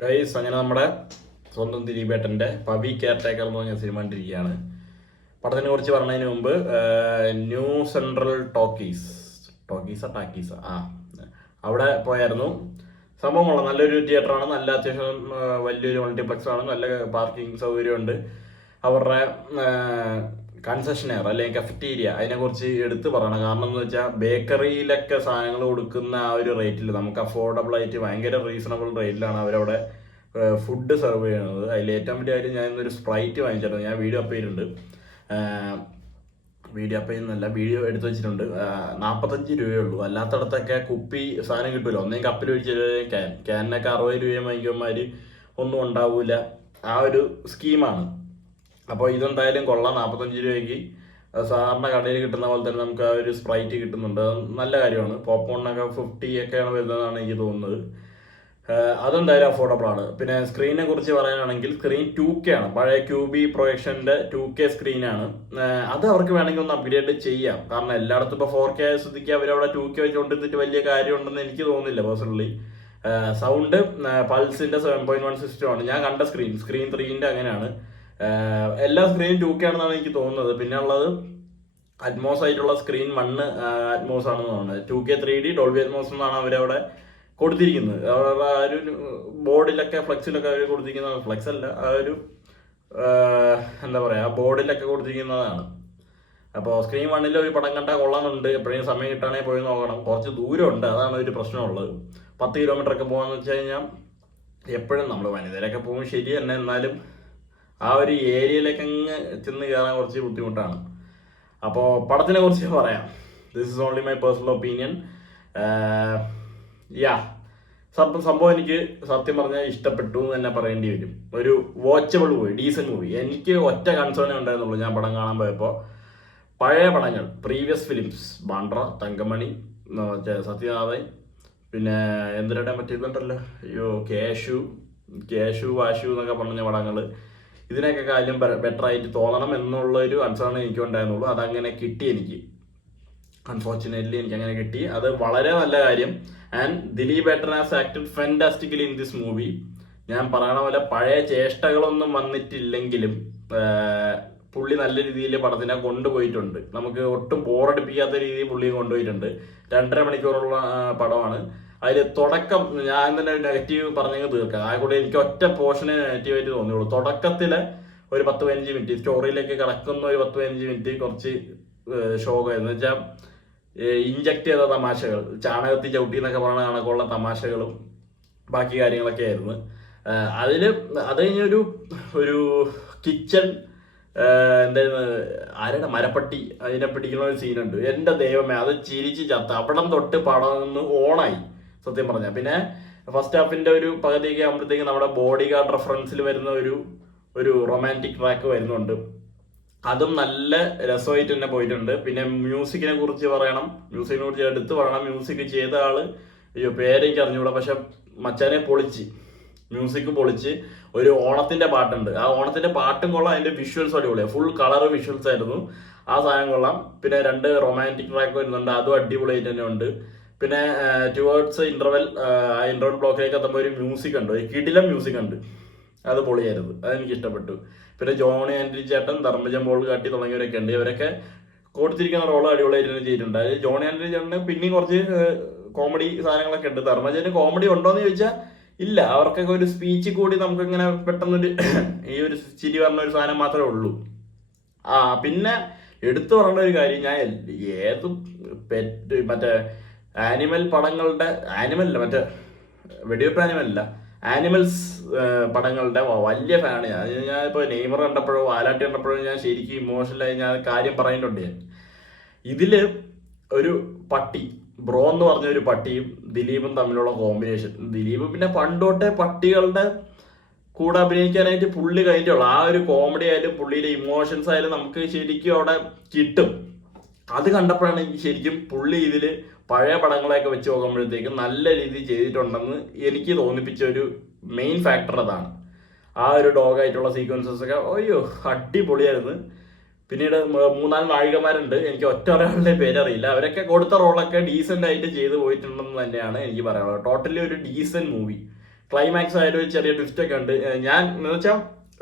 Guys, അങ്ങനെ നമ്മുടെ സ്വന്തം ദിലീപേട്ടൻ്റെ പവി കെയർ ടേക്കർ എന്ന് പറഞ്ഞ സിനിമ കണ്ടിരിക്കുകയാണ്. പടത്തിനെ കുറിച്ച് പറഞ്ഞതിന് മുമ്പ് ന്യൂ സെൻട്രൽ ടാക്കീസ അവിടെ പോയായിരുന്നു. സംഭവം കൊള്ളാം. നല്ലൊരു തിയേറ്ററാണ്, നല്ല അത്യാവശ്യം വലിയൊരു മൾട്ടിപ്ലക്സ് ആണ്, നല്ല പാർക്കിംഗ് സൗകര്യമുണ്ട്. അവരുടെ കൺസെഷൻ എയർ അല്ലെങ്കിൽ കഫറ്റീരിയ അതിനെക്കുറിച്ച് എടുത്ത് പറയണം. കാരണം എന്ന് വെച്ചാൽ ബേക്കറിയിലൊക്കെ സാധനങ്ങൾ കൊടുക്കുന്ന ആ ഒരു റേറ്റിൽ നമുക്ക് അഫോർഡബിൾ ആയിട്ട് ഭയങ്കര റീസണബിൾ റേറ്റിലാണ് അവരവിടെ ഫുഡ് സെർവ് ചെയ്യുന്നത്. അതിൽ ഏറ്റവും വലിയ കാര്യം, ഞാൻ ഇന്നൊരു സ്പ്രൈറ്റ് വാങ്ങിച്ചിട്ടുണ്ട്. ഞാൻ വീഡിയോ അപ്പ് ചെയ്യുന്നുണ്ട്, വീഡിയോ എടുത്തു വെച്ചിട്ടുണ്ട്. 45 രൂപയേ ഉള്ളൂ. അല്ലാത്തടത്തൊക്കെ കുപ്പി സാധനം കിട്ടുമല്ലോ, ഒന്നെങ്കിൽ കപ്പിൽ ഒഴിച്ച് ക്യാനൊക്കെ 60 രൂപയും വാങ്ങിക്കുമ്പോൾ ഒന്നും ഉണ്ടാവില്ല. ആ ഒരു സ്കീമാണ്. അപ്പോൾ ഇതെന്തായാലും കൊള്ളാം. 45 രൂപയ്ക്ക് സാധാരണ കടയിൽ കിട്ടുന്ന പോലെ തന്നെ നമുക്ക് ആ ഒരു സ്പ്രൈറ്റ് കിട്ടുന്നുണ്ട്. നല്ല കാര്യമാണ്. പോപ്കോണിനൊക്കെ 50 ഒക്കെയാണ് വരുന്നതെന്നാണ് എനിക്ക് തോന്നുന്നത്. അതെന്തായാലും അഫോർഡബിൾ ആണ്. പിന്നെ സ്ക്രീനെ കുറിച്ച് പറയാനാണെങ്കിൽ സ്ക്രീൻ 2K ആണ്. പഴയ QB പ്രൊജക്ഷൻ്റെ 2K സ്ക്രീനാണ്. അത് അവർക്ക് വേണമെങ്കിൽ ഒന്ന് അപ്ഗ്രേഡ് ചെയ്യാം. കാരണം എല്ലായിടത്തും ഇപ്പോൾ 4K ആയ സ്ഥിതിക്ക് അവരവിടെ 2K വെച്ചുകൊണ്ടിരുന്നിട്ട് വലിയ കാര്യമുണ്ടെന്ന് എനിക്ക് തോന്നുന്നില്ല പേഴ്സണലി. സൗണ്ട് പൾസിൻ്റെ 7.1 സിസ്റ്റമാണ് ഞാൻ കണ്ട സ്ക്രീൻ 3ൻ്റെ അങ്ങനെയാണ്. എല്ലാ സ്ക്രീനും 2K ആണെന്നാണ് എനിക്ക് തോന്നുന്നത്. പിന്നെ ഉള്ളത് അറ്റ്മോസ് ആയിട്ടുള്ള സ്ക്രീൻ 1 അറ്റ്മോസ് ആണെന്ന് തോന്നുന്നത്. 2K 3D ഡോൾബി അറ്റ്മോസ് എന്നാണ് അവരവിടെ കൊടുത്തിരിക്കുന്നത്. അവരുടെ ആ ഒരു ബോർഡിലൊക്കെ ഫ്ലെക്സിലൊക്കെ അവർ കൊടുത്തിരിക്കുന്നത്, ഫ്ലെക്സ് അല്ല, ആ ഒരു എന്താ പറയുക, ബോർഡിലൊക്കെ കൊടുത്തിരിക്കുന്നതാണ്. അപ്പോൾ സ്ക്രീൻ 1 ഒരു പടം കണ്ടാൽ കൊള്ളാമെന്നുണ്ട്. എപ്പോഴും സമയം കിട്ടുകയാണെങ്കിൽ പോയി നോക്കണം. കുറച്ച് ദൂരമുണ്ട്, അതാണ് ഒരു പ്രശ്നമുള്ളത്. 10 കിലോമീറ്ററൊക്കെ പോകാമെന്ന് വെച്ച് കഴിഞ്ഞാൽ എപ്പോഴും നമ്മൾ വനിതയിലൊക്കെ പോകുമ്പോൾ ശരി തന്നെ, എന്നാലും ആ ഒരു ഏരിയയിലേക്ക് അങ്ങ് ചെന്ന് കയറാൻ കുറച്ച് ബുദ്ധിമുട്ടാണ്. അപ്പോൾ പടത്തിനെ കുറിച്ച് പറയാം. This is only my personal opinion. സംഭവം എനിക്ക് സത്യം പറഞ്ഞാൽ ഇഷ്ടപ്പെട്ടു എന്ന് തന്നെ പറയേണ്ടി വരും. ഒരു വാച്ചബിൾ മൂവി, ഡീസൻറ്റ് മൂവി. എനിക്ക് ഒറ്റ കൺസേണേ ഉണ്ടായിരുന്നുള്ളൂ ഞാൻ പടം കാണാൻ പോയപ്പോൾ. പഴയ പടങ്ങൾ, പ്രീവിയസ് ഫിലിംസ്, ബാണ്ട്ര, തങ്കമണി, സത്യനാഥൻ, പിന്നെ എന്തിനാ മറ്റേതുണ്ടല്ലോ, കേശു വാശു എന്നൊക്കെ പറഞ്ഞ പടങ്ങൾ, ഇതിനൊക്കെ കാര്യം ബെറ്റർ ആയിട്ട് തോന്നണം എന്നുള്ളൊരു കൺസേൺ എനിക്ക് ഉണ്ടായിരുന്നുള്ളൂ. അതങ്ങനെ കിട്ടി എനിക്ക്. അൺഫോർച്ചുനേറ്റ്ലി എനിക്ക് അങ്ങനെ കിട്ടി. അത് വളരെ നല്ല കാര്യം. ആൻഡ് ദിലീപ് ഏട്ടൻ has acted fantastically in this movie. ഞാൻ പറയണ പോലെ പഴയ ചേഷ്ടകളൊന്നും വന്നിട്ടില്ലെങ്കിലും പുള്ളി നല്ല രീതിയിൽ പടത്തിനെ കൊണ്ടുപോയിട്ടുണ്ട്. നമുക്ക് ഒട്ടും ബോറടിപ്പിക്കാത്ത രീതിയിൽ പുള്ളി കൊണ്ടുപോയിട്ടുണ്ട്. 2.5 മണിക്കൂറുള്ള പടമാണ്. അതിൽ തുടക്കം ഞാൻ തന്നെ നെഗറ്റീവ് പറഞ്ഞെങ്കിൽ തീർക്കാം. ആയിക്കൂടെ എനിക്ക് ഒറ്റ പോർഷനെ നെഗറ്റീവായിട്ട് തോന്നിയുള്ളൂ. തുടക്കത്തില് ഒരു 10-15 മിനിറ്റ് സ്റ്റോറിയിലേക്ക് കടക്കുന്ന ഒരു 10-15 മിനിറ്റ് കുറച്ച് ഷോക്കായിരുന്നു. വെച്ചാൽ ഇഞ്ചക്ട് ചെയ്ത തമാശകൾ, ചാണകത്തിൽ ചവിട്ടി എന്നൊക്കെ പറയുന്ന കണക്കുള്ള തമാശകളും ബാക്കി കാര്യങ്ങളൊക്കെ ആയിരുന്നു. അത് കഴിഞ്ഞൊരു കിച്ചൺ എന്തായിരുന്നു, ആരുടെ മരപ്പട്ടി അതിനെ പിടിക്കുന്ന ഒരു സീനുണ്ട്. എൻ്റെ ദൈവമേ, അത് ചിരിച്ച് ചത്ത. അവിടം തൊട്ട് പടം ഒന്ന് ഓണായി സത്യം പറഞ്ഞാൽ. പിന്നെ ഫസ്റ്റ് ഹാഫിൻ്റെ ഒരു പകുതിയൊക്കെ ആകുമ്പോഴത്തേക്ക് നമ്മുടെ ബോഡി ഗാർഡ് റെഫറൻസിൽ വരുന്ന ഒരു റൊമാൻറ്റിക് ട്രാക്ക് വരുന്നുണ്ട്. അതും നല്ല രസമായിട്ട് തന്നെ പോയിട്ടുണ്ട്. പിന്നെ മ്യൂസിക്കിനെ കുറിച്ച് എടുത്ത് പറയണം. മ്യൂസിക് ചെയ്ത ആള് പേരെനിക്ക് അറിഞ്ഞുകൂടാ, പക്ഷെ മച്ചാനെ മ്യൂസിക് പൊളിച്ച് ഒരു ഓണത്തിന്റെ പാട്ടുണ്ട്. ആ ഓണത്തിന്റെ പാട്ടും കൊള്ളാം, അതിന്റെ വിഷ്വൽസ് അടിപൊളിയാണ്. ഫുൾ കളർ വിഷ്വൽസ് ആയിരുന്നു. ആ സാധനം കൊള്ളാം. പിന്നെ 2 റൊമാൻറ്റിക് ട്രാക്ക് വരുന്നുണ്ട്, അതും അടിപൊളിയായിട്ട് തന്നെ ഉണ്ട്. പിന്നെ ടുവേർഡ്സ് ഇന്റർവെൽ ബ്ലോക്കിലേക്ക് എത്തുമ്പോൾ ഒരു മ്യൂസിക് ഉണ്ട്, ഒരു കിടിലം മ്യൂസിക് ഉണ്ട്. അത് പൊളിയായിരുന്നു, അതെനിക്ക് ഇഷ്ടപ്പെട്ടു. പിന്നെ ജോണി ആൻഡ്രി ചേട്ടൻ, ധർമ്മജൻ പോൾ കാട്ടി തുടങ്ങിയവരൊക്കെ ഉണ്ട്. ഇവരൊക്കെ കൊടുത്തിരിക്കുന്ന റോള് അടിപൊളിയായിട്ട് തന്നെ ചെയ്തിട്ടുണ്ട്. അതായത് ജോണി ആൻഡ്രി ചേട്ടന് പിന്നെയും കുറച്ച് കോമഡി സാധനങ്ങളൊക്കെ ഉണ്ട്. ധർമ്മജന് കോമഡി ഉണ്ടോയെന്ന് ചോദിച്ചാൽ ഇല്ല. അവർക്കൊക്കെ ഒരു സ്പീച്ച് കൂടി നമുക്കിങ്ങനെ പെട്ടെന്നൊരു ഈ ഒരു ചിരി പറഞ്ഞ ഒരു സാധനം മാത്രമേ ഉള്ളൂ. പിന്നെ എടുത്തു പറയേണ്ട ഒരു കാര്യം, ഞാൻ മറ്റേ ആനിമൽ പടങ്ങളുടെ വെടിവെപ്പ് ആനിമൽസ് പടങ്ങളുടെ വലിയ ഫാനാണ് ഞാൻ. ഞാനിപ്പോൾ നെയ്മർ കണ്ടപ്പോഴോ വാലാട്ടി കണ്ടപ്പോഴോ ഞാൻ ശരിക്കും ഇമോഷണലായി ഞാൻ കാര്യം പറയുന്നുണ്ട്. ഇതില് ഒരു പട്ടി, ബ്രോ എന്ന് പറഞ്ഞ ഒരു പട്ടിയും ദിലീപും തമ്മിലുള്ള കോമ്പിനേഷൻ. ദിലീപ് പിന്നെ പണ്ടോട്ടെ പട്ടികളുടെ കൂടെ അഭിനയിക്കാനായിട്ട് പുള്ളി കഴിഞ്ഞുള്ളൂ. ആ ഒരു കോമഡി ആയാലും പുള്ളിയിലെ ഇമോഷൻസ് ആയാലും നമുക്ക് ശരിക്കും അവിടെ കിട്ടും. അത് കണ്ടപ്പോഴാണ് എനിക്ക് ശരിക്കും പുള്ളി ഇതില് പഴയ പടങ്ങളെയൊക്കെ വെച്ച് നോക്കുമ്പോഴത്തേക്കും നല്ല രീതിയിൽ ചെയ്തിട്ടുണ്ടെന്ന് എനിക്ക് തോന്നിപ്പിച്ച ഒരു മെയിൻ ഫാക്ടർ അതാണ്. ആ ഒരു ഡോഗായിട്ടുള്ള സീക്വൻസസ് ഒക്കെ അടിപൊളിയായിരുന്നു. പിന്നീട് മൂന്നാല് നായികമാരുണ്ട്, എനിക്ക് ഒറ്റ ഒരാളുടെ പേരറിയില്ല. അവരൊക്കെ കൊടുത്ത റോളൊക്കെ ഡീസെന്റ് ആയിട്ട് ചെയ്തു പോയിട്ടുണ്ടെന്ന് തന്നെയാണ് എനിക്ക് പറയാനുള്ളത്. ടോട്ടലി ഒരു ഡീസെന്റ് മൂവി. ക്ലൈമാക്സ് ആയാലും ഒരു ചെറിയ ട്വിസ്റ്റ് ഒക്കെ ഉണ്ട്. ഞാൻ എന്ന് വെച്ചാൽ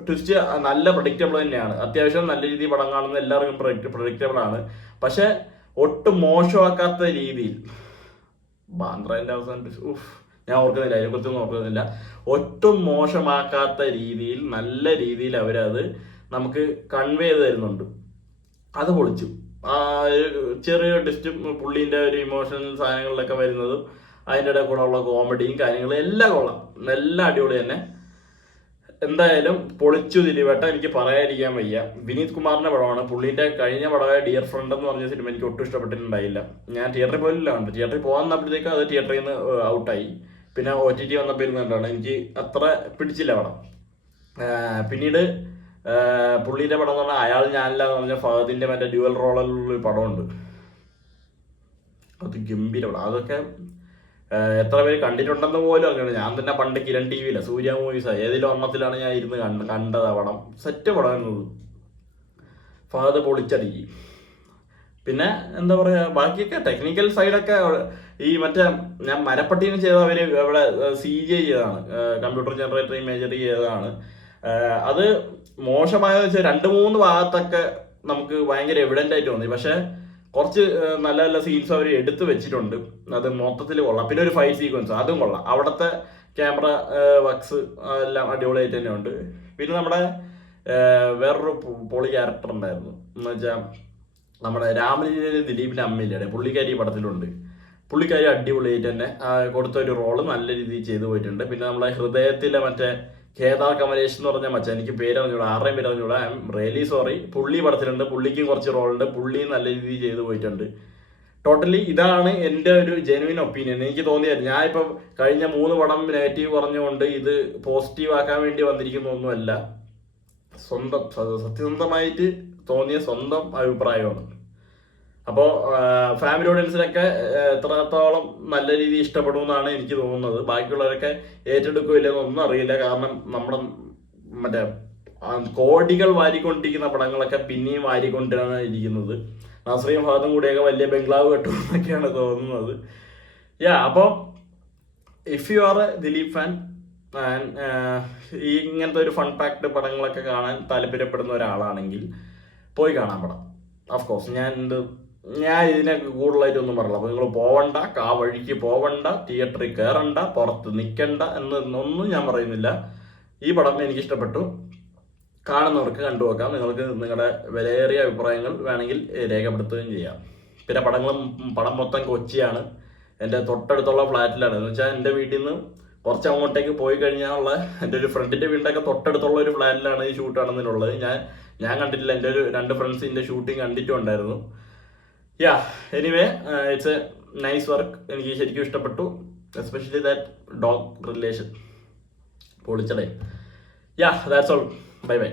ട്വിസ്റ്റ് നല്ല പ്രഡിക്റ്റബിൾ തന്നെയാണ്. അത്യാവശ്യം നല്ല രീതിയിൽ പടം കാണുന്ന എല്ലാവർക്കും പ്രഡിക്റ്റബിൾ ആണ്. പക്ഷെ ഒട്ടും മോശമാക്കാത്ത രീതിയിൽ ബാന്ദ്രന്റെ അവസാനം ഞാൻ ഓർക്കുന്നില്ല, അതിനെക്കുറിച്ചൊന്നും ഓർക്കുന്നില്ല. ഒട്ടും മോശമാക്കാത്ത രീതിയിൽ നല്ല രീതിയിൽ അവരത് നമുക്ക് കൺവേ ചെയ്ത് തരുന്നുണ്ട്. അത് പൊളിച്ചു. ആ ചെറിയ ടെസ്റ്റും പുള്ളീൻ്റെ ഒരു ഇമോഷണൽ സാധനങ്ങളിലൊക്കെ വരുന്നതും അതിൻ്റെ ഇടയിൽ കൂടെ ഉള്ള കോമഡിയും കാര്യങ്ങളും എല്ലാം കൊള്ളാം, എല്ലാം അടിപൊളി തന്നെ. എന്തായാലും പൊളിച്ചു ദിലീപേട്ട, എനിക്ക് പറയാതിരിക്കാൻ വയ്യ. വിനീത് കുമാറിന്റെ പടമാണ്. പുള്ളിന്റെ കഴിഞ്ഞ പടമായ ഡിയർ ഫ്രണ്ട് എന്ന് പറഞ്ഞ സിനിമ എനിക്ക് ഒട്ടും ഇഷ്ടപ്പെട്ടിട്ടുണ്ടായില്ല. ഞാൻ തിയേറ്ററിൽ പോലില്ല കണ്ടു. തിയേറ്ററിൽ പോകാൻ വന്നപ്പോഴത്തേക്ക് അത് തിയേറ്ററിൽ നിന്ന് ഔട്ടായി. പിന്നെ OTT വന്നപ്പോൾ ഇരുന്നുകൊണ്ടാണ് എനിക്ക് അത്ര പിടിച്ചില്ല പടം. പിന്നീട് പുള്ളിന്റെ പടം എന്ന് പറഞ്ഞാൽ അയാൾ ഞാനില്ല എന്ന് പറഞ്ഞ ഫഹദിന്റെ മറ്റേ ഡ്യുവൽ റോളിലുള്ള പടമുണ്ട്. അത് ഗംഭീര പടം. അതൊക്കെ എത്ര പേര് കണ്ടിട്ടുണ്ടെന്ന് പോലും അറിഞ്ഞു. ഞാൻ തന്നെ പണ്ട് കിരൺ TV സൂര്യ മൂവീസ് ഏതെങ്കിലും ഒരെണ്ണത്തിലാണ് ഞാൻ ഇരുന്ന് കണ്ടത്. ആ പടം സെറ്റ് പടം എന്നത്. ഫഹദ് പൊളിച്ചടിക്ക്. പിന്നെ എന്താ പറയാ, ബാക്കിയൊക്കെ ടെക്നിക്കൽ സൈഡൊക്കെ ഈ മറ്റേ ഞാൻ മരപ്പട്ടീനെ ചെയ്ത അവര് ഇവിടെ CGI ചെയ്തതാണ്, കമ്പ്യൂട്ടർ ജനറേറ്റർ ഇമേജറി ചെയ്തതാണ്. അത് മോശമായ വെച്ചാൽ 2-3 ഭാഗത്തൊക്കെ നമുക്ക് ഭയങ്കര എവിഡന്റ് ആയിട്ട് തോന്നി. പക്ഷെ കുറച്ച് നല്ല നല്ല സീൻസ് അവർ എടുത്തു വെച്ചിട്ടുണ്ട്. അത് മൊത്തത്തിൽ കൊള്ളാം. പിന്നെ ഒരു ഫൈറ്റ് സീക്വൻസ് അതും കൊള്ളാം. അവിടുത്തെ ക്യാമറ വർക്ക്സ് എല്ലാം അടിപൊളിയായിട്ട് തന്നെ ഉണ്ട്. പിന്നെ നമ്മുടെ വേറൊരു പൊളി ക്യാരക്ടർ ഉണ്ടായിരുന്നു എന്ന് വെച്ചാൽ നമ്മുടെ രാമലീലയിലെ ദിലീപിന്റെ അമ്മയില്ലേ, പുള്ളിക്കാരി ഈ പടത്തിലുണ്ട്. പുള്ളിക്കാരി അടിപൊളിയായിട്ട് തന്നെ കൊടുത്ത ഒരു റോള് നല്ല രീതിയിൽ ചെയ്തു പോയിട്ടുണ്ട്. പിന്നെ നമ്മളെ ഹൃദയത്തിലെ മറ്റേ കേദാർ കമലേഷ് എന്ന് പറഞ്ഞ മച്ചാൻ, എനിക്ക് പേരറിഞ്ഞൂടാ, ആരുടെയും പേരറിഞ്ഞൂടാ, ഐ എം റിയലി സോറി. പുള്ളി പടത്തിലുണ്ട്, പുള്ളിക്കും കുറച്ച് റോളുണ്ട്, പുള്ളി നല്ല രീതിയിൽ ചെയ്തു പോയിട്ടുണ്ട്. ടോട്ടലി ഇതാണ് എൻ്റെ ഒരു ജെനുവിൻ ഒപ്പീനിയൻ. എനിക്ക് തോന്നിയായിരുന്നു, ഞാൻ ഇപ്പം കഴിഞ്ഞ 3 പടം നെഗറ്റീവ് പറഞ്ഞുകൊണ്ട് ഇത് പോസിറ്റീവ് ആക്കാൻ വേണ്ടി വന്നിരിക്കുന്നൊന്നുമല്ല. സത്യസന്ധമായിട്ട് തോന്നിയ സ്വന്തം അഭിപ്രായമാണ്. അപ്പോൾ ഫാമിലി ഓഡിയൻസിനൊക്കെ എത്രത്തോളം നല്ല രീതിയിൽ ഇഷ്ടപ്പെടുമെന്നാണ് എനിക്ക് തോന്നുന്നത്. ബാക്കിയുള്ളവരൊക്കെ ഏറ്റെടുക്കില്ലെന്നൊന്നും അറിയില്ല. കാരണം നമ്മുടെ മറ്റേ കോടികൾ വാരിക്കൊണ്ടിരിക്കുന്ന പടങ്ങളൊക്കെ പിന്നെയും വാരിക്കൊണ്ടാണ് ഇരിക്കുന്നത്. നസ്രിയും ഫഹദും കൂടിയൊക്കെ വലിയ ബംഗ്ലാവ് കെട്ടുമെന്നൊക്കെയാണ് തോന്നുന്നത്. അപ്പോൾ if you are a Dileep fan ഈ ഇങ്ങനത്തെ ഒരു ഫൺ പാക്ഡ് പടങ്ങളൊക്കെ കാണാൻ താല്പര്യപ്പെടുന്ന ഒരാളാണെങ്കിൽ പോയി കാണാൻ പടം. ഓഫ് കോഴ്സ് ഞാൻ ഇതിനെ കൂടുതലായിട്ടൊന്നും പറയില്ല. അപ്പോൾ നിങ്ങൾ പോവണ്ട, ആ വഴിക്ക് പോവണ്ട, തിയേറ്ററിൽ കയറണ്ട, പുറത്ത് നിൽക്കണ്ട എന്നൊന്നും ഞാൻ പറയുന്നില്ല. ഈ പടം എനിക്കിഷ്ടപ്പെട്ടു. കാണുന്നവർക്ക് കണ്ടുവെക്കാം. നിങ്ങൾക്ക് നിങ്ങളുടെ വിലയേറിയ അഭിപ്രായങ്ങൾ വേണമെങ്കിൽ രേഖപ്പെടുത്തുകയും ചെയ്യാം. പിന്നെ പടം മൊത്തം കൊച്ചിയാണ്. എൻ്റെ തൊട്ടടുത്തുള്ള ഫ്ലാറ്റിലാണ്. എന്ന് വെച്ചാൽ എൻ്റെ വീട്ടിൽ നിന്ന് കുറച്ച് അങ്ങോട്ടേക്ക് പോയി കഴിഞ്ഞാലുള്ള എൻ്റെ ഒരു ഫ്രണ്ടിൻ്റെ വീണ്ടൊക്കെ തൊട്ടടുത്തുള്ള ഒരു ഫ്ലാറ്റിലാണ് ഈ ഷൂട്ട് നടന്നിട്ടുള്ളത്. ഞാൻ കണ്ടിട്ടില്ല. എൻ്റെ ഒരു 2 ഫ്രണ്ട്സ് ഇതിൻ്റെ ഷൂട്ടിങ് കണ്ടിട്ടുണ്ടായിരുന്നു. Anyway it's a nice work. എനിക്ക് ശരിക്കും ഇഷ്ടപ്പെട്ടു. എസ്പെഷ്യലി ദാറ്റ് ഡോഗ് റിലേഷൻ പൊളിച്ചടേ. That's all. Bye by.